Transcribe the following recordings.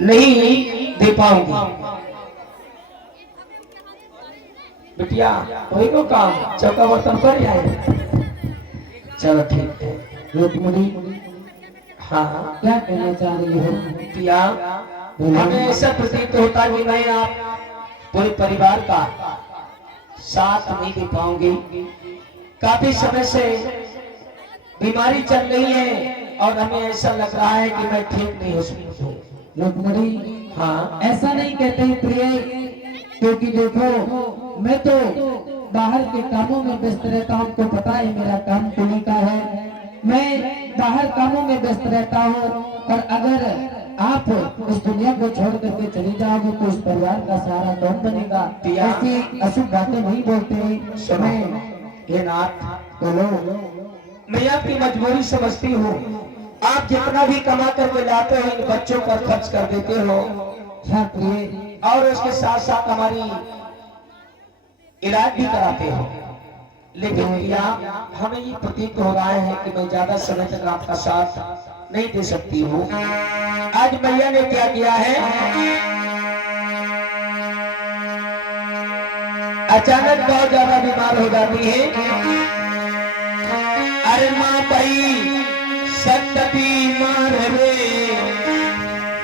नहीं दे पाऊंगी। बिटिया कोई को काम चौका बर्तन कर आए। चलो ठीक है रुक्मणी हाँ क्या कहना चाह रही हो? बिटिया हमें ऐसा प्रतीत होता है कि मैं आप पूरे परिवार का साथ नहीं दे पाऊंगी। काफी समय से बीमारी चल रही है और हमें ऐसा लग रहा है कि मैं ठीक नहीं हो सकती हूँ। रुक्मणी हाँ ऐसा नहीं कहते प्रिय, क्योंकि देखो मैं तो बाहर के कामों में व्यस्त रहता हूँ। आपको पता है मेरा काम कुली का है, मैं बाहर कामों में व्यस्त रहता हूँ। और अगर आप इस दुनिया को छोड़ करके चली जाओगे तो इस परिवार का सहारा कौन बनेगा? ऐसी अशुभ बातें नहीं बोलते। समय हे नाथ बोलो। मैं आपकी मजबूरी समझती हूँ। आप जितना भी कमा करके लाते हो इन बच्चों पर खर्च कर देते हो हाँ प्रिय, और उसके साथ साथ हमारी इलाज भी कराते हो। लेकिन भैया हमें ये प्रतीत हो रहा है कि मैं ज्यादा समय तक आपका साथ नहीं दे सकती हूँ। आज मैया ने क्या किया है, अचानक बहुत ज्यादा बीमार हो जाती है। अरे माँ भाई सत्ती मार रे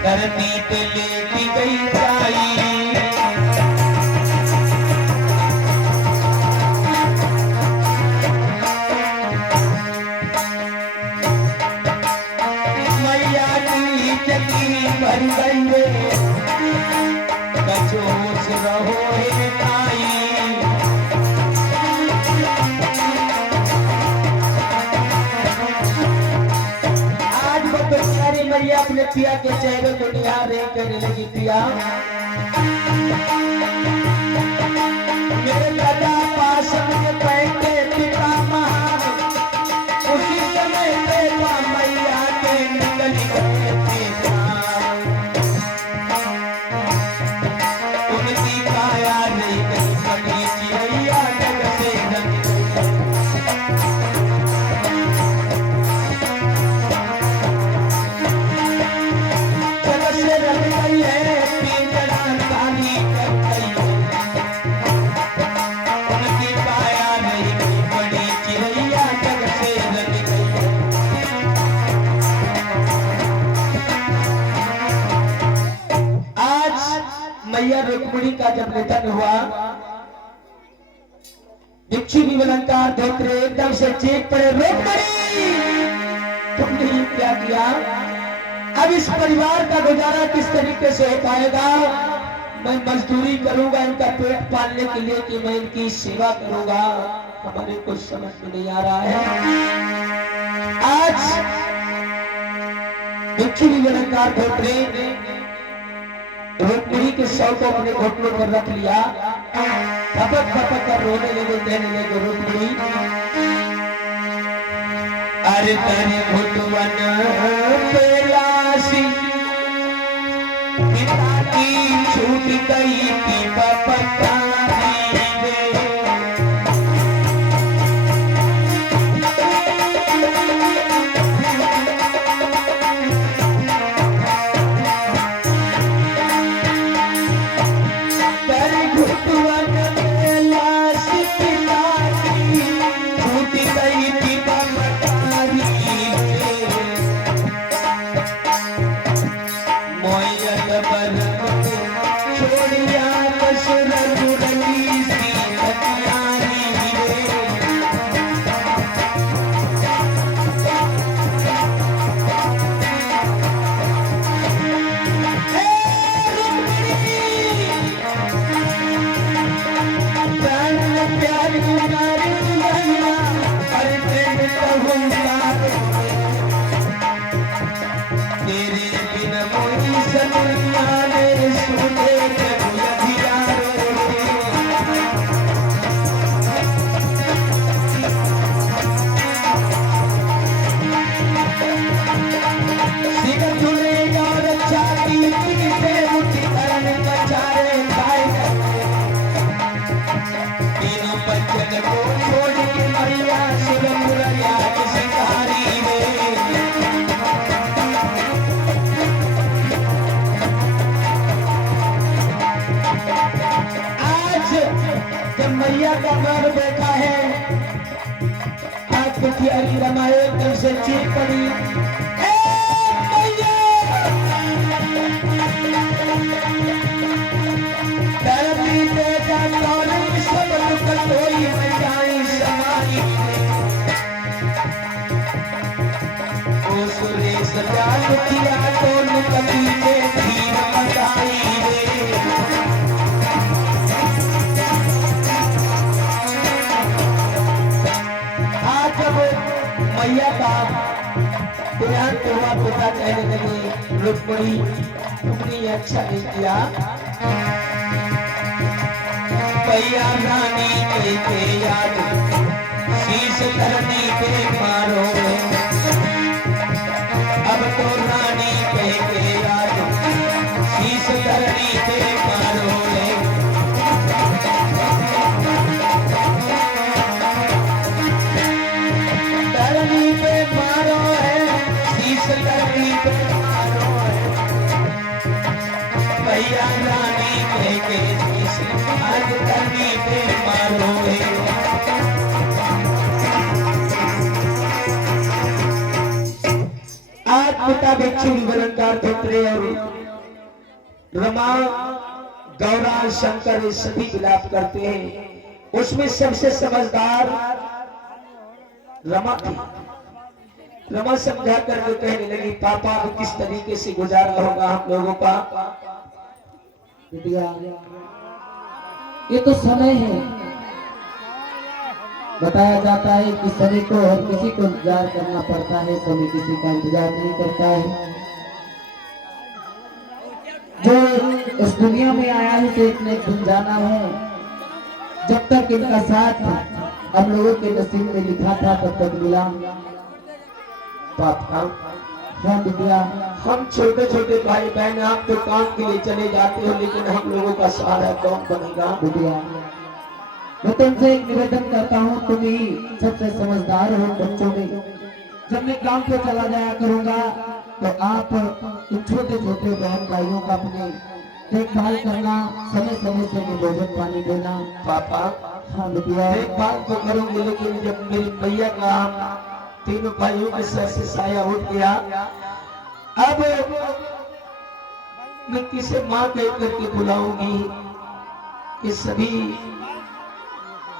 करनी ते लेती गई जाई। भर गई बचोस रहो हे ताई। आज वो बेचारी मैया अपने पिया के चेहरे को निहार रही, कहने लगी पिया मेरे दादा पास में बैठे पिता महान, उसी समय देवा मैया के निकल गए थे। मैया रुक्मिणी का जब निधन हुआ, भिक्षु भी अलंकार धोत्रे एकदम से चीख पड़े, रुक्मिणी तुमने ये क्या किया? अब इस परिवार का गुजारा किस तरीके से हो पाएगा? मैं मजदूरी करूंगा इनका पेट पालने के लिए कि मैं इनकी सेवा करूंगा? हमारे कुछ समझ में नहीं आ रहा है। आज भिक्षु भी अलंकार धोत्रे रुक्मिणी के शव को अपने घुटनों पर रख लिया, थपक थपक कर रोने लगे, कहने लगे रुक्मिणी अरे तेरे घुटवन पे लाशी पिता की छूट गई थी पपटा मैया का मर देखा है। आज पिटियारी रमाए तब से चीख पड़ी, ए मैया धरती पे जानी सब कोई मचाई समाई, ओ सुरेश जान किया तो निकली के धीर मचाई रे। आज जब मैया का देहांत हुआ, पिता कहने लगे, रुक्मिणी तुमने अच्छा नहीं किया, भैया रानी के याद शीश धरनी पे मारो, अब तो रानी के याद शीश धरनी पे मारो। धरनी पे मारो है, शीश धरनी पे मारो है, भैया रानी के शीश आज धरनी पे मारो है। आज पिता भिक्षु निबलनकार धोत्रे और रमा गौरा शंकर ये सभी विलाप करते हैं। उसमें सबसे समझदार रमा थी। रमा समझा करके कहने लगी, पापा अब किस तरीके से गुजारा होगा हम लोगों का। बिटिया ये तो समय है, बताया जाता है कि समय को हर किसी को इंतजार करना पड़ता है, समय किसी का इंतजार नहीं करता है। जो इस दुनिया में आया है तो एक न एक दिन जाना है। जब तक इनका साथ हम लोगों के नसीब में लिखा था तब तक मिला। पापा हाँ बिटिया, हम छोटे छोटे भाई बहन आप तो काम के लिए चले जाते हो, लेकिन हम लोगों का सहारा कौन बनेगा। बिटिया मैं तुमसे एक निवेदन करता हूँ, तुम ही सबसे समझदार हो बच्चों में। जब मैं काम पे चला जाया करूंगा तो आप इन छोटे छोटे बहन भाइयों का अपने देखभाल करना, समय समय से उन्हें भोजन पानी देना। पापा हाँ बिटिया, देखभाल तो करूंगी, लेकिन जब मेरी मैया का तीनों भाइयों के सर से साया उठ गया, अब मैं किसे माँ कह करके बुलाऊंगी। ये सभी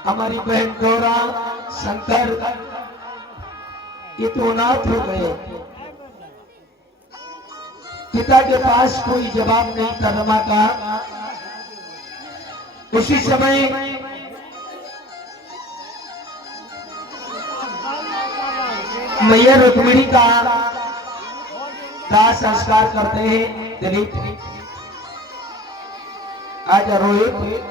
हमारी बहन गौरा शंकर ये तो अनाथ हो गए। पिता के पास कोई जवाब नहीं था रमा का। उसी समय मैया रुक्मिणी का दाह संस्कार करते हैं। दिलीप आजा, रोहित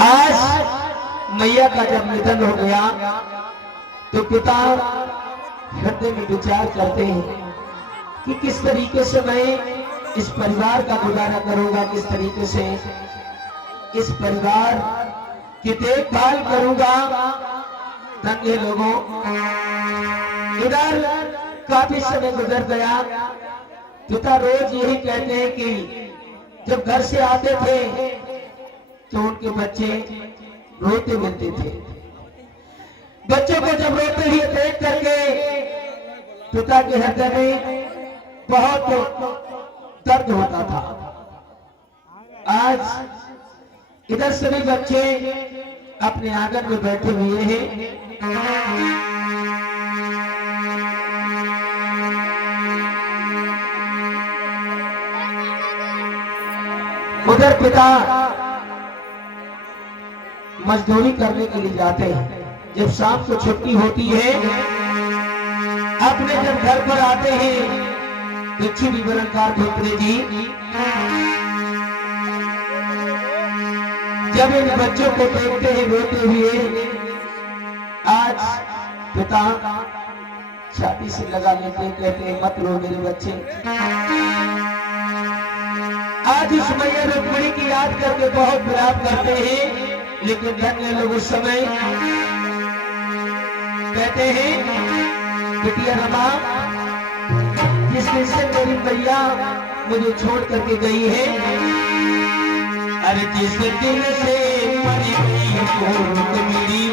आज मैया का जब निधन हो गया तो पिता हृदय में विचार करते हैं कि किस तरीके से मैं इस परिवार का गुजारा करूंगा, किस तरीके से इस परिवार की देखभाल करूंगा। धन्य लोगों, इधर काफी समय गुजर गया। पिता रोज यही कहते हैं कि जब घर से आते थे तो उनके बच्चे रोते मिलते थे। बच्चों को जब रोते हुए देख करके पिता के हृदय में बहुत दर्द होता था। आज इधर सभी बच्चे अपने आंगन में बैठे हुए हैं। उधर पिता मजदूरी करने के लिए जाते हैं। जब शाम को छुट्टी होती है, अपने जब घर पर आते हैं, भिक्षु निबलनकार धोत्रे जी जब इन बच्चों को देखते हैं रोते हुए, आज पिता छाती से लगा लेते कहते हैं, मत रो मेरे बच्चे। आज उस मैया रुक्मिणी की याद करके बहुत विलाप करते हैं, लेकिन धन्य लोग उस समय कहते हैं, बिटिया रमा, जिस दिन से मेरी मैया मुझे छोड़ करके गई है, अरे जिस दिन से मरी गई रुक्मिणी,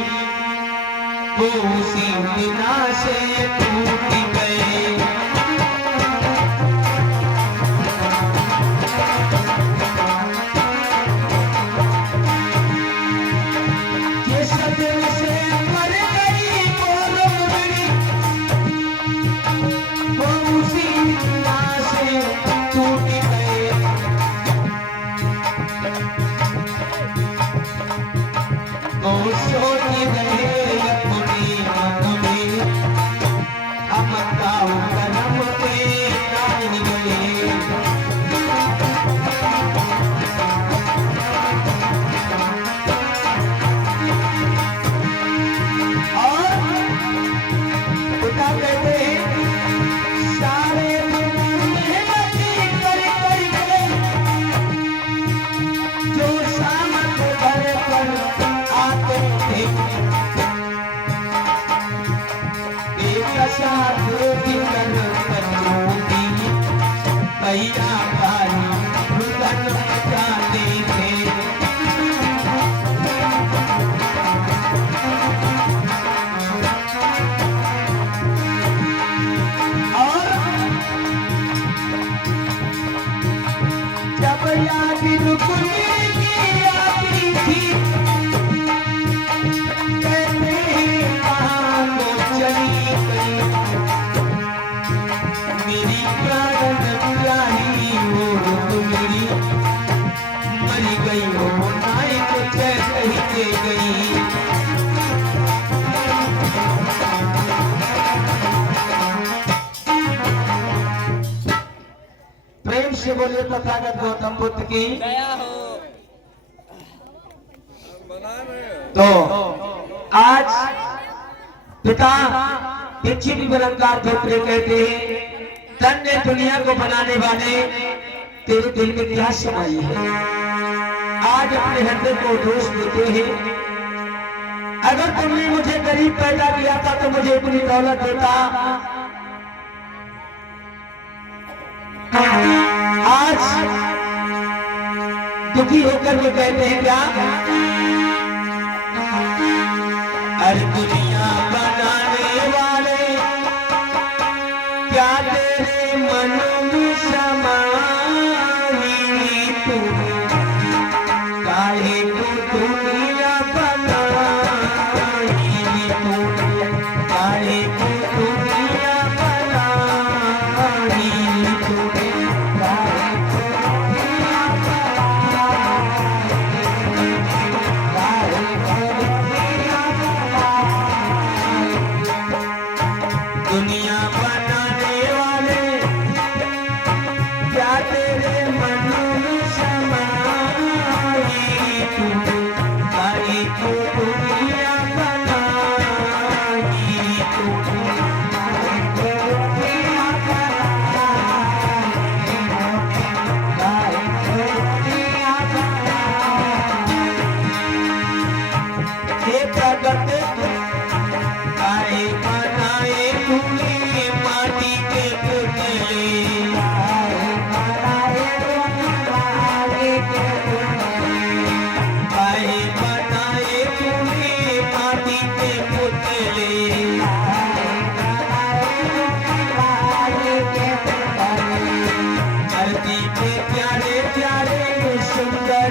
वो उसी बिना से टूट गए। जिस दिन से मर गई वो रुक्मिणी, वो उसी बिना से टूट गए। तो सोच रहे अपनी मन में, हम गाँव कर्म पे जान गए। और पिता कहते हैं, सारे दिन मेहनत कर करके जो सामत घर पर आते थे, एक साथ दिकर कचौती भैया भाई रुदन बजाते थे। और जब याद रुक्मिणी की आती थी, कहते हैं कहाँ को चली गई मेरी प्राण प्यारी वो रुक्मिणी, मरी गई हो नाई कुछ कही के गई। प्रेम से बोले तथागत गौतम बुद्ध की। तो आज पिता दीक्षित अलंकार धोत्रे कहते हैं, धन्य दुनिया को बनाने वाले, तेरे दिल में क्या समाई है। आज अपने हृदय को दोष देते हैं, अगर तुमने मुझे गरीब पैदा किया था तो मुझे इतनी दौलत देता। आज दुखी होकर के कहते हैं क्या, अरे दुनिया बनाने वाले, क्या तेरे मन में समाई तू, काहे को दुनिया बनाई तू, काहे को दुनिया बनाई तू, काहे को दुनिया दुनिया बनाने वाले, क्या तेरे मन में समाई तू, काहे को दुनिया बनाई तू, काहे को दुनिया बनाई, काहे को दुनिया बनाई। हे प्रगट काहे बनाए तूने माटी के पुतले, काहे बनाए माटी के पुतले, काहे बनाए तूने माटी के पुतले, काहे बनाए माटी के पुतले। धरती पे प्यारे प्यारे सुंदर